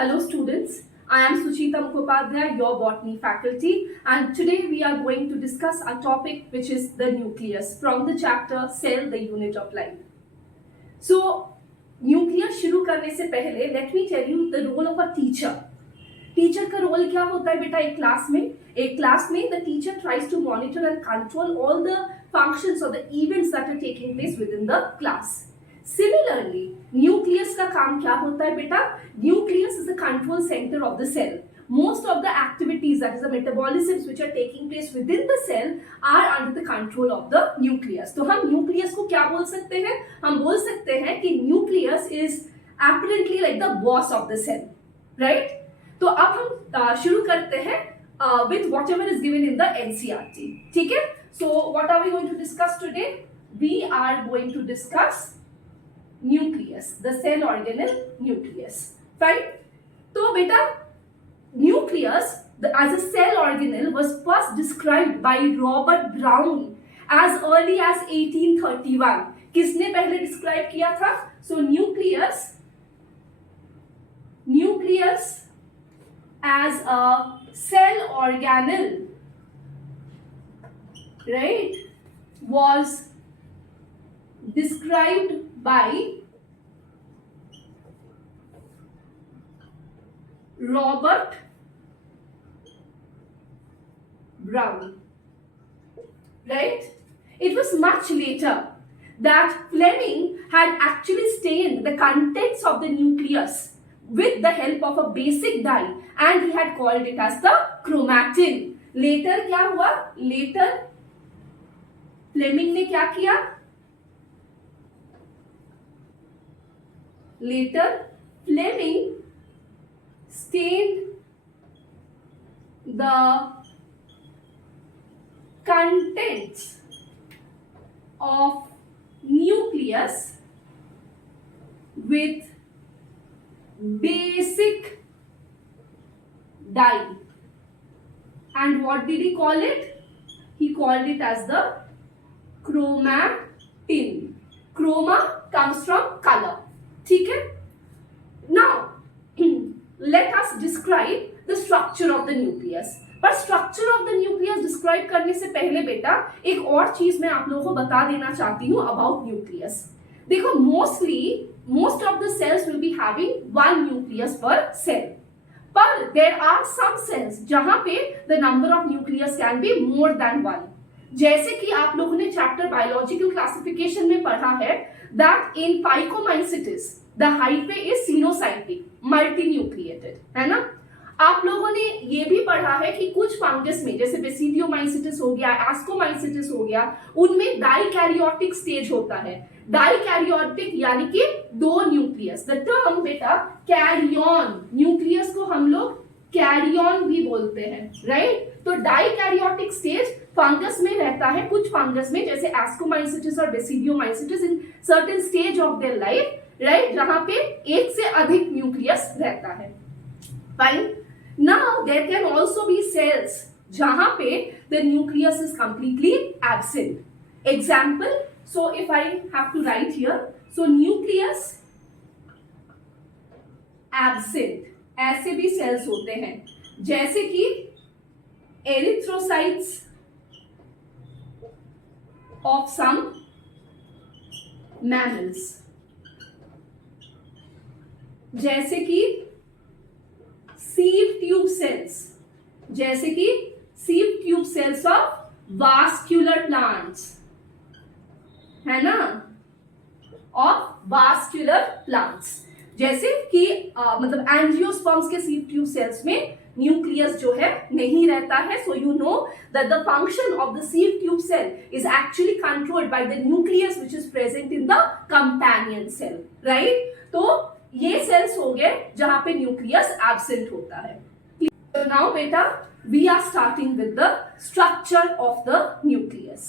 Hello students, I am Suchita Mukhopadhyay, your botany faculty, and today we are going to discuss a topic which is the nucleus from the chapter Cell, the Unit of Life. So, nucleus शुरू करने से पहले let me tell you the role of a teacher. Teacher का role क्या होता है बेटा एक क्लास में the teacher tries to monitor and control all the functions or the events that are taking place within the class. Similarly, nucleus का काम क्या होता है बेटा? Nucleus is the control center of the cell. Most of the activities, that is the metabolisms which are taking place within the cell are under the control of the nucleus. तो हम nucleus को क्या बोल सकते हैं? हम बोल सकते हैं कि nucleus is apparently like the boss of the cell, right? तो अब हम शुरू करते हैं with whatever is given in the NCERT. ठीक है? So what are we going to discuss today? We are going to discuss nucleus, the cell organelle nucleus. Fine? तो बेटा nucleus as a cell organelle was first described by Robert Brown as early as 1831. किसने पहले describe किया था? So nucleus as a cell organelle, right, was described by Robert Brown, right? It was much later that Fleming had actually stained the contents of the nucleus with the help of a basic dye and he had called it as the chromatin. Later क्या हुआ? Later Fleming ने क्या किया? Later Fleming stained the contents of nucleus with basic dye. And what did he call it? He called it as the chromatin. Chroma comes from color. ठीक है? Now, let us describe the structure of the nucleus. पर structure of the nucleus describe करने से पहले बेटा एक और चीज मैं आप लोगों को बता देना चाहती हूँ about nucleus. देखो most of the cells will be having one nucleus per cell. But there are some cells जहाँ पे the number of nucleus can be more than one. जैसे कि आप लोगों ने चैप्टर बायोलॉजिकल क्लासिफिकेशन में पढ़ा है that in Phycomycetes the hyphae is sinusoidal, multinucleated, है ना? आप लोगों ने ये भी पढ़ा है कि कुछ फंगस में जैसे बेसिडियोमाइसिटिस हो गया, एस्कोमाइसिटिस हो गया, उनमें डाइकैरियोटिक स्टेज होता है. डाइकैरियोटिक यानी कि दो न्यूक्लियस. द टर्म बेटा कैरियन, न्यूक्लियस को हम लोग कैरियन भी बोलते हैं, राइट? तो डाइकैरियोटिक स्टेज फंगस में रहता है, कुछ फंगस में जैसे एस्कोमाइसिटिस और basidiomycetes in certain stage of their life, right, जहां पे एक से अधिक न्यूक्लियस रहता है. Fine. Now there can also be cells जहां पे the nucleus is completely absent. Example, so if I have to write here, so nucleus absent, ऐसे भी cells होते हैं जैसे कि erythrocytes of some mammals, जैसे कि sieve tube cells, जैसे कि sieve tube cells of vascular plants, है ना, of vascular plants, जैसे कि मतलब एंजियोस्पर्म्स के sieve tube cells में न्यूक्लियस जो है नहीं रहता है. So you know that the function of the sieve tube cell is actually controlled by the nucleus which is present in the companion cell, right? तो ये सेल्स हो गए जहां पे न्यूक्लियस एब्सेंट होता है. तो नाउ बेटा we are starting with the structure of the nucleus.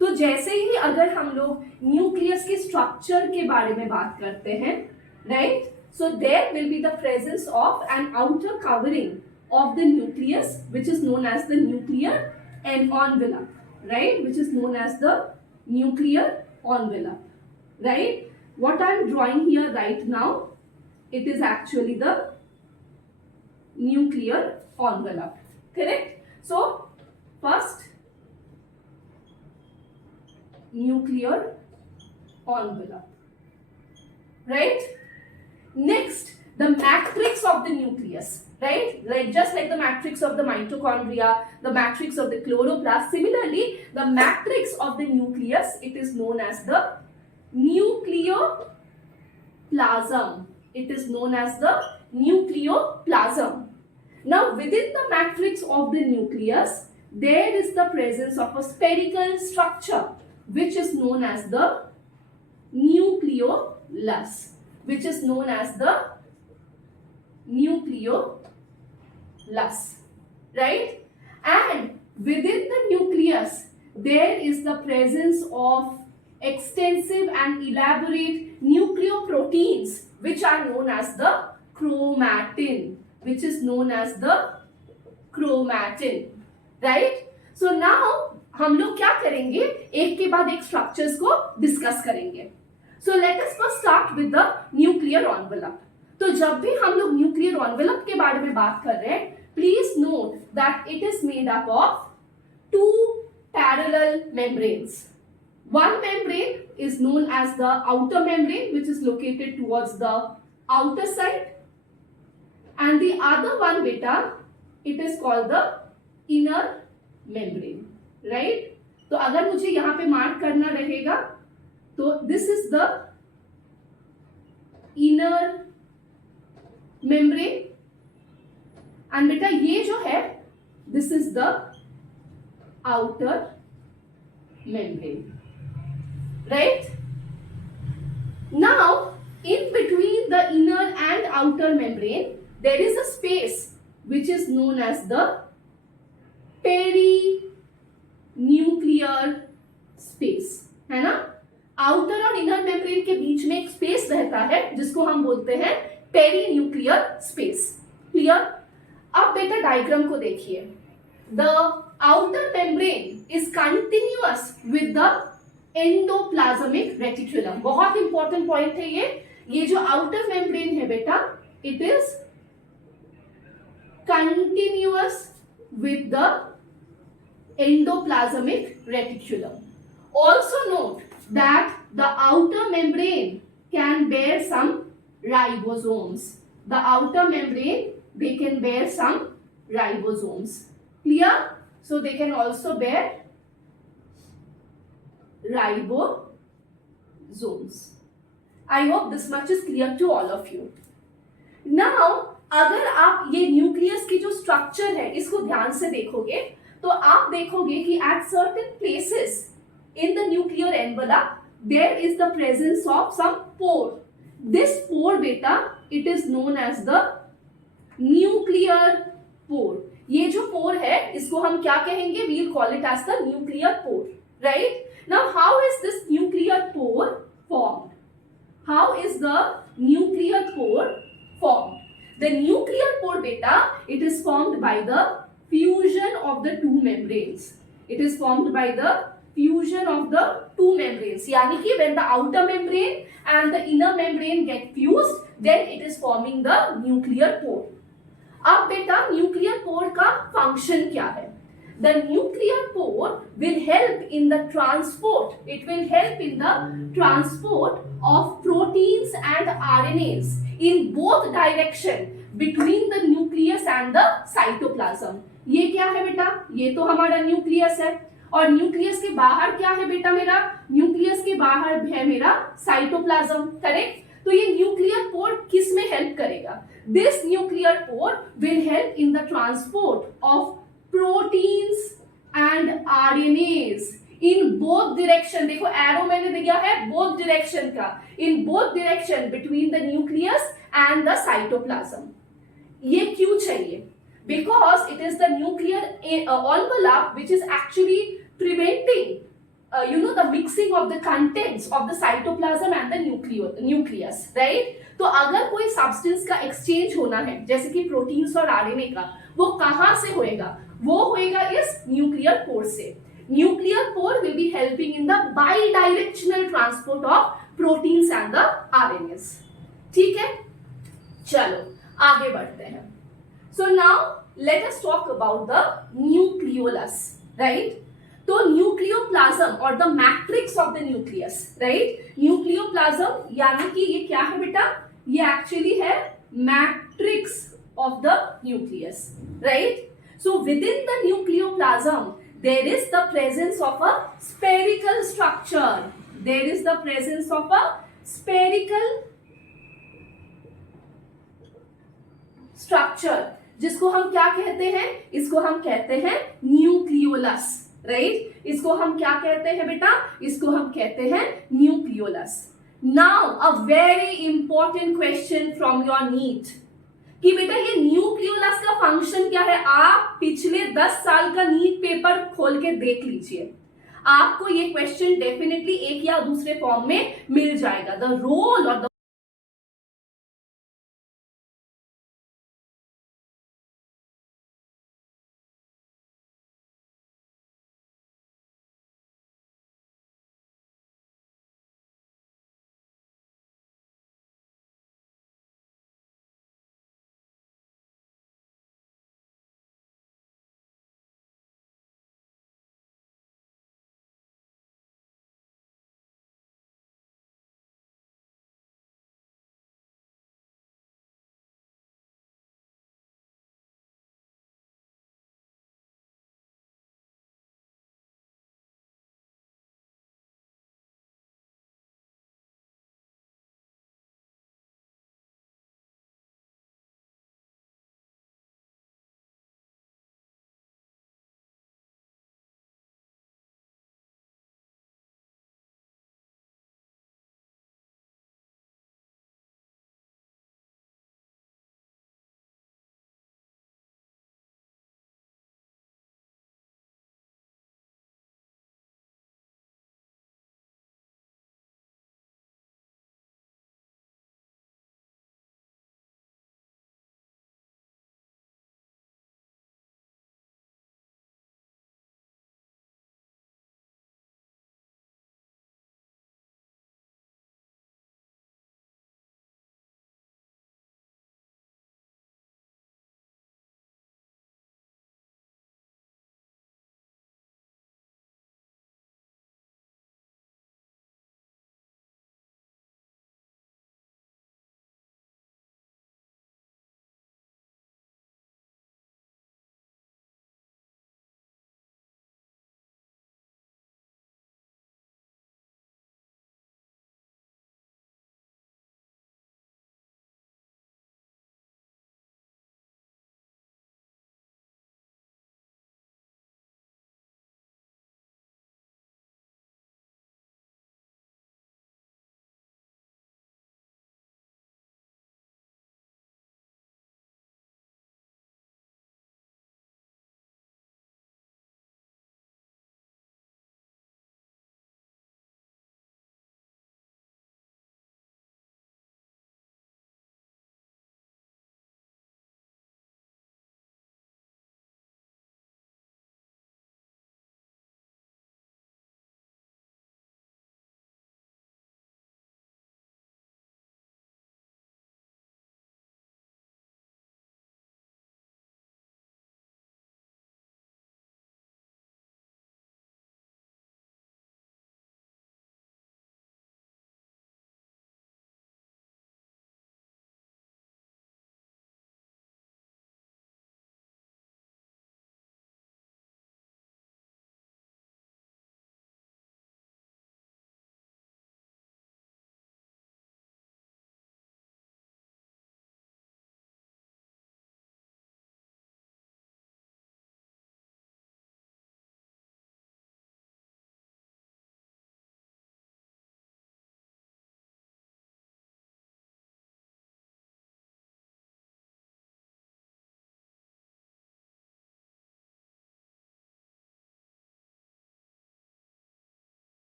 तो जैसे ही अगर हम लोग न्यूक्लियस के स्ट्रक्चर के बारे में बात करते हैं, right, so there will be the presence of an outer covering of the nucleus which is known as the nuclear envelope, right, which is known as the nuclear envelope, right? What I am drawing here right now, it is actually the nuclear envelope. Correct? So first, nuclear envelope, right? Next, the matrix of the nucleus, right? Like just like the matrix of the mitochondria, the matrix of the chloroplast, similarly the matrix of the nucleus, it is known as the nucleoplasm. It is known as the nucleoplasm. Now within the matrix of the nucleus, there is the presence of a spherical structure which is known as the nucleolus, which is known as the nucleolus, right? And within the nucleus, there is the presence of extensive and elaborate nucleoproteins which are known as the chromatin, which is known as the chromatin, right? So now हम लोग क्या करेंगे, एक के बाद एक structures को discuss करेंगे. So let us first start with the nuclear envelope. तो जब भी हम लोग न्यूक्लियर एनवेलप के बारे में बात कर रहे हैं, please note that it is made up of two parallel membranes. One membrane is known as the outer membrane, which is located towards the outer side, and the other one, beta, it is called the inner membrane, right? तो अगर मुझे यहाँ पे mark करना रहेगा, तो this is the inner membrane, and बेटा ये जो है, this is the outer membrane, right? Now in between the inner and outer membrane there is a space which is known as the perinuclear space, है ना? Outer और inner membrane के बीच में एक स्पेस रहता है जिसको हम बोलते हैं पेरीन्यूक्लियर स्पेस. क्लियर? अब बेटा डायग्राम को देखिए. The outer membrane is continuous with the endoplasmic reticulum. बहुत इंपॉर्टेंट पॉइंट है ये जो आउटर मेम्ब्रेन है बेटा, it is continuous with the endoplasmic reticulum. Also note that the outer membrane can bear some ribosomes. The outer membrane, they can bear some ribosomes. Clear? So they can also bear ribosomes. I hope this much is clear to all of you. Now, अगर आप ये nucleus की जो structure है इसको ध्यान से देखोगे तो आप देखोगे कि at certain places in the nuclear envelope there is the presence of some pore. This pore beta, it is known as the nuclear pore. ये जो pore है इसको हम क्या कहेंगे? We will call it as the nuclear pore, right? Now how is this nuclear pore formed? How is the nuclear pore formed? The nuclear pore beta, it is formed by the fusion of the two membranes. It is formed by the fusion of the two membranes. यानी कि when the outer membrane and the inner membrane get fused, then it is forming the nuclear pore. अब बेटा nuclear pore का function क्या है? The nuclear pore will help in the transport. It will help in the transport of proteins and RNAs in both direction between the nucleus and the cytoplasm. ये क्या है बेटा? ये तो हमारा न्यूक्लियस है. और न्यूक्लियस के बाहर क्या है बेटा? मेरा न्यूक्लियस के बाहर है मेरा साइटोप्लाज्म. करेक्ट? तो ये न्यूक्लियर पोर किस में हेल्प करेगा? This nuclear pore will help in the transport of proteins and RNase in both direction. देखो एरो मैंने दिया है बोथ डायरेक्शन का. In both direction between the nucleus and the cytoplasm. ये क्यों चाहिए? Because it is the nuclear envelope which is actually preventing the mixing of the contents of the cytoplasm and the nucleus, right? तो अगर कोई substance का exchange होना है जैसे कि proteins और RNA का, वो कहाँ से होएगा? वो होएगा इस nuclear pore से. Nuclear pore will be helping in the bidirectional transport of proteins and the RNAs. ठीक है? चलो आगे बढ़ते हैं. So now let us talk about the nucleolus, right? तो न्यूक्लियोप्लाज्म और the matrix of the nucleus, right? Nucleoplasm यानी कि ये क्या है बेटा? ये एक्चुअली है matrix of the nucleus, right? So within the nucleoplasm there is the presence of a spherical structure. There is the presence of a spherical structure, जिसको हम क्या कहते हैं? इसको हम कहते हैं न्यूक्लियोलस, राइट? इसको हम क्या कहते हैं बेटा? इसको हम कहते हैं nucleolus. Now a very important question from your NEET कि बेटा ये न्यूक्लियोलस का फंक्शन क्या है? आप पिछले 10 साल का नीट पेपर खोल के देख लीजिए, आपको ये क्वेश्चन डेफिनेटली एक या दूसरे फॉर्म में मिल जाएगा. द रोल और द